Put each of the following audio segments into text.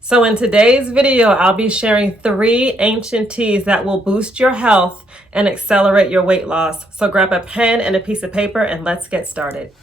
So in today's video, I'll be sharing 3 ancient teas that will boost your health and accelerate your weight loss. So grab a pen and a piece of paper and let's get started.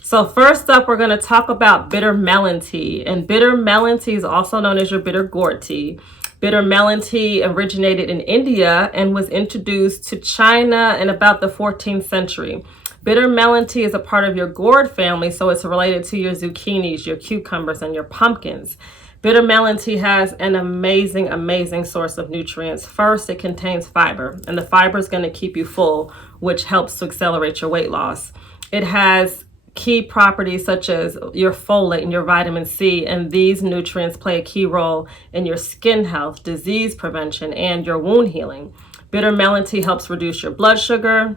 So first up, we're going to talk about bitter melon tea. And bitter melon tea is also known as your bitter gourd tea. Bitter melon tea originated in India and was introduced to China in about the 14th century. Bitter melon tea is a part of your gourd family, so it's related to your zucchinis, your cucumbers, and your pumpkins. Bitter melon tea has an amazing source of nutrients. First, it contains fiber, and the fiber is going to keep you full, which helps to accelerate your weight loss. It has key properties such as your folate and your vitamin C, and these nutrients play a key role in your skin health, disease prevention, and your wound healing. Bitter melon tea helps reduce your blood sugar,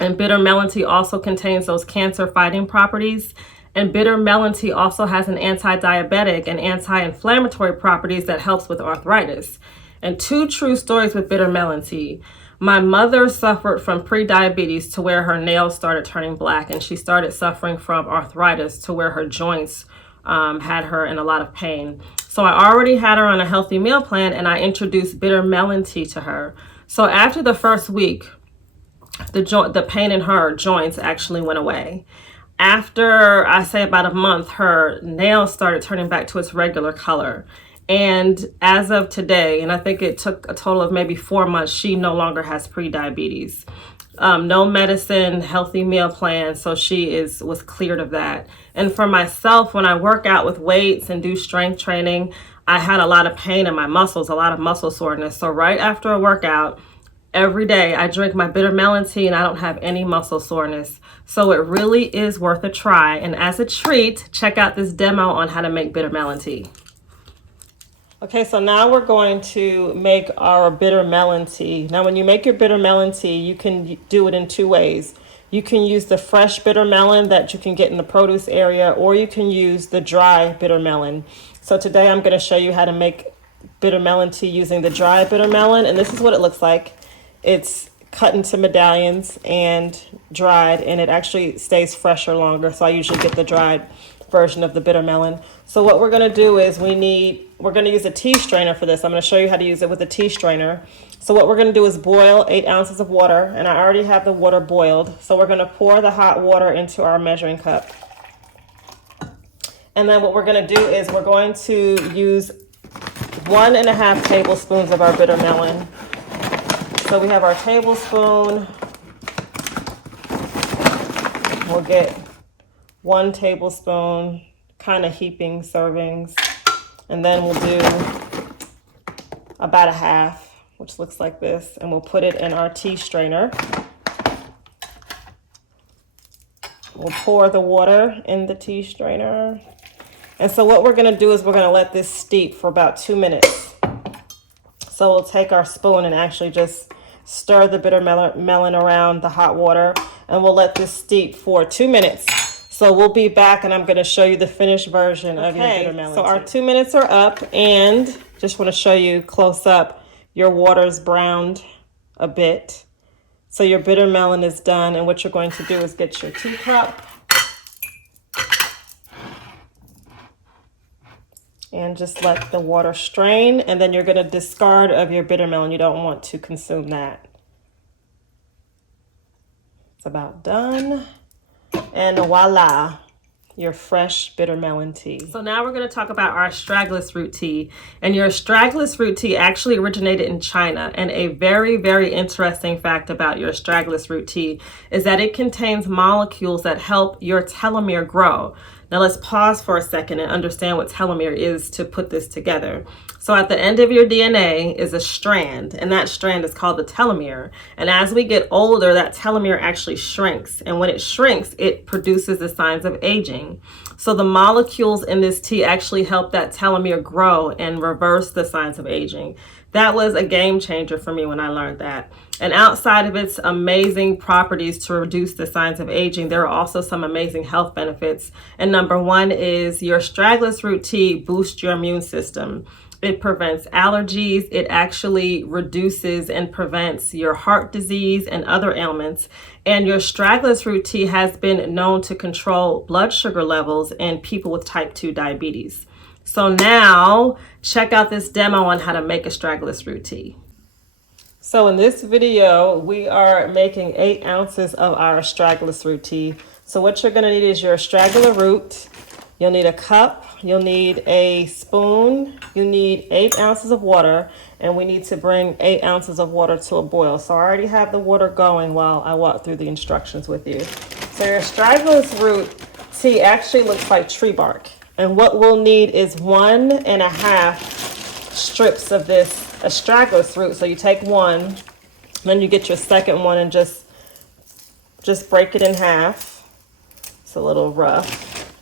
and bitter melon tea also contains those cancer-fighting properties. And bitter melon tea also has an anti-diabetic and anti-inflammatory properties that helps with arthritis. And 2 true stories with bitter melon tea. My mother suffered from pre-diabetes to where her nails started turning black, and she started suffering from arthritis to where her joints had her in a lot of pain. So I already had her on a healthy meal plan, and I introduced bitter melon tea to her. So after the first week, the pain in her joints actually went away. After, I say about a month, her nails started turning back to its regular color. And as of today, and I think it took a total of maybe 4 months, she no longer has pre-diabetes. No medicine, healthy meal plan, so she was cleared of that. And for myself, when I work out with weights and do strength training, I had a lot of pain in my muscles, a lot of muscle soreness. So right after a workout, every day I drink my bitter melon tea and I don't have any muscle soreness. So it really is worth a try. And as a treat, check out this demo on how to make bitter melon tea. Okay, so now we're going to make our bitter melon tea. Now, when you make your bitter melon tea, you can do it in 2 ways. You can use the fresh bitter melon that you can get in the produce area, or you can use the dry bitter melon. So today I'm going to show you how to make bitter melon tea using the dry bitter melon, and this is what it looks like. It's cut into medallions and dried, and it actually stays fresher longer, so I usually get the dried version of the bitter melon. So what we're going to do is we're going to use a tea strainer for this. I'm going to show you how to use it with a tea strainer. So what we're going to do is boil 8 ounces of water, and I already have the water boiled. So we're going to pour the hot water into our measuring cup. And then what we're going to do is we're going to use 1.5 tablespoons of our bitter melon. So we have our tablespoon. We'll get 1 tablespoon, kind of heaping servings. And then we'll do about a half, which looks like this. And we'll put it in our tea strainer. We'll pour the water in the tea strainer. And so what we're going to do is we're going to let this steep for about 2 minutes. So we'll take our spoon and actually just stir the bitter melon around the hot water. And we'll let this steep for 2 minutes. So we'll be back and I'm going to show you the finished version of your bitter melon tea. So our 2 minutes are up, and just want to show you close up. Your water's browned a bit. So your bitter melon is done, and what you're going to do is get your teacup and just let the water strain, and then you're going to discard of your bitter melon. You don't want to consume that. It's about done. And voila, your fresh bitter melon tea. So now we're going to talk about our Stragglers Root Tea. And your Stragglers Root Tea actually originated in China. And a very interesting fact about your Stragglers Root Tea is that it contains molecules that help your telomere grow. Now let's pause for a second and understand what telomere is to put this together. So at the end of your DNA is a strand, and that strand is called the telomere. And as we get older, that telomere actually shrinks. And when it shrinks, it produces the signs of aging. So the molecules in this tea actually help that telomere grow and reverse the signs of aging. That was a game changer for me when I learned that. And outside of its amazing properties to reduce the signs of aging, there are also some amazing health benefits. And number one is your Stragglers Root Tea boosts your immune system. It prevents allergies. It actually reduces and prevents your heart disease and other ailments. And your Stragglers Root Tea has been known to control blood sugar levels in people with type 2 diabetes. So now check out this demo on how to make a Stragglers Root Tea. So in this video, we are making 8 ounces of our Stragglers Root Tea. So what you're gonna need is your straggler root. You'll need a cup, you'll need a spoon, you need 8 ounces of water, and we need to bring 8 ounces of water to a boil. So I already have the water going while I walk through the instructions with you. So your Stragglers Root Tea actually looks like tree bark. And what we'll need is 1.5 strips of this astragalus root. So you take one, then you get your second one and just break it in half. It's a little rough.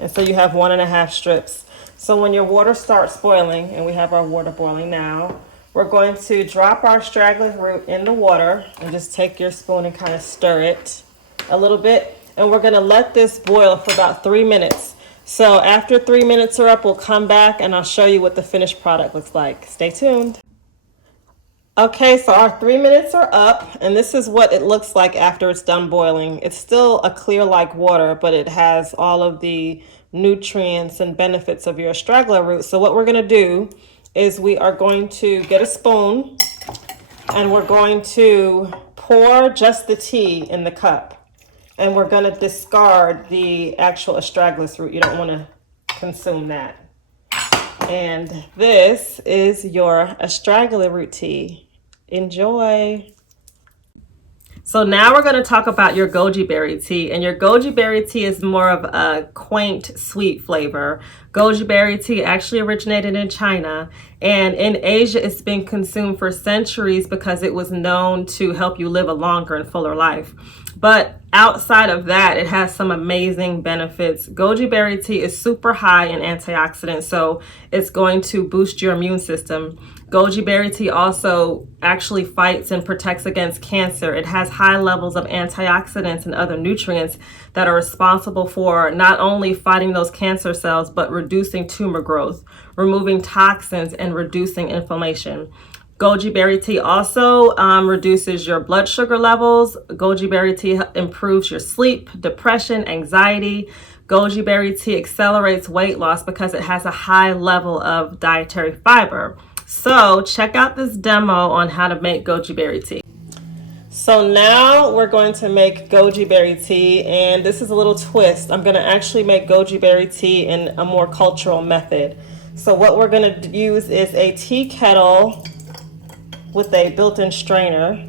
And so you have 1.5 strips. So when your water starts boiling, and we have our water boiling now, we're going to drop our straggler root in the water and just take your spoon and kind of stir it a little bit. And we're gonna let this boil for about 3 minutes. So after 3 minutes are up, we'll come back and I'll show you what the finished product looks like. Stay tuned. Okay, so our 3 minutes are up, and this is what it looks like after it's done boiling. It's still a clear like water, but it has all of the nutrients and benefits of your straggler root. So what we're gonna do is we are going to get a spoon and we're going to pour just the tea in the cup. And we're gonna discard the actual astragalus root. You don't wanna consume that. And this is your astragalus root tea. Enjoy. So now we're going to talk about your Goji Berry Tea. And your Goji Berry Tea is more of a quaint, sweet flavor. Goji Berry Tea actually originated in China. And in Asia, it's been consumed for centuries because it was known to help you live a longer and fuller life. But outside of that, it has some amazing benefits. Goji Berry Tea is super high in antioxidants, so it's going to boost your immune system. Goji Berry Tea also actually fights and protects against cancer. It has high levels of antioxidants and other nutrients that are responsible for not only fighting those cancer cells, but reducing tumor growth, removing toxins, and reducing inflammation. Goji Berry Tea also reduces your blood sugar levels. Goji Berry Tea improves your sleep, depression, anxiety. Goji Berry Tea accelerates weight loss because it has a high level of dietary fiber. So check out this demo on how to make Goji Berry Tea. So now we're going to make Goji Berry Tea, and this is a little twist. I'm going to actually make Goji Berry Tea in a more cultural method. So what we're going to use is a tea kettle with a built-in strainer.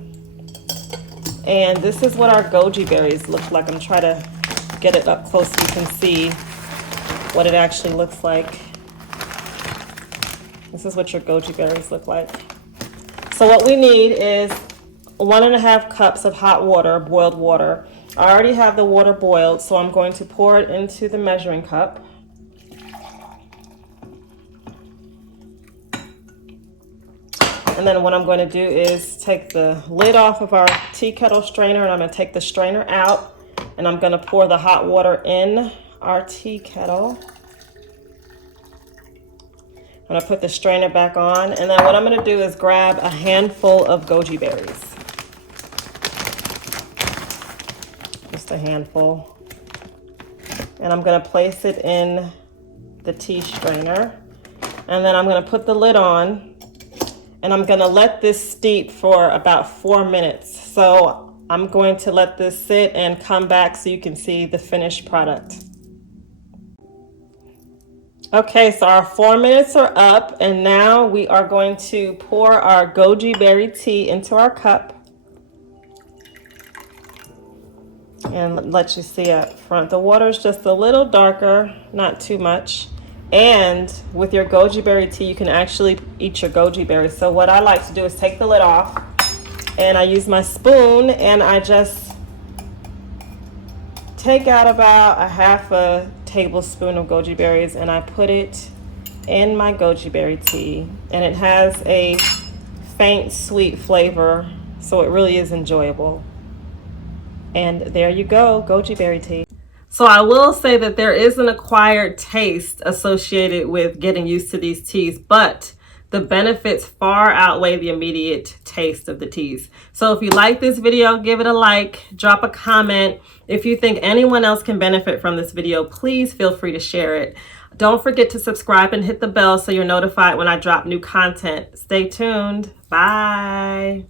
And this is what our goji berries look like. I'm trying to get it up close so you can see what it actually looks like. This is what your goji berries look like. So what we need is 1.5 cups of hot water, boiled water. I already have the water boiled, so I'm going to pour it into the measuring cup. And then what I'm going to do is take the lid off of our tea kettle strainer, and I'm going to take the strainer out, and I'm going to pour the hot water in our tea kettle. I'm going to put the strainer back on, and then what I'm going to do is grab a handful of goji berries. Just a handful. And I'm going to place it in the tea strainer. And then I'm going to put the lid on. And I'm going to let this steep for about 4 minutes. So I'm going to let this sit and come back so you can see the finished product. Okay, so our 4 minutes are up, and now we are going to pour our Goji Berry Tea into our cup. And let you see up front. The water is just a little darker, not too much. And with your Goji Berry Tea, you can actually eat your goji berries. So what I like to do is take the lid off, and I use my spoon, and I just take out about a half a tablespoon of goji berries, and I put it in my Goji Berry Tea. And it has a faint sweet flavor, so it really is enjoyable. And there you go, Goji Berry Tea. So I will say that there is an acquired taste associated with getting used to these teas, but the benefits far outweigh the immediate taste of the teas. So if you like this video, give it a like, drop a comment. If you think anyone else can benefit from this video, please feel free to share it. Don't forget to subscribe and hit the bell so you're notified when I drop new content. Stay tuned. Bye.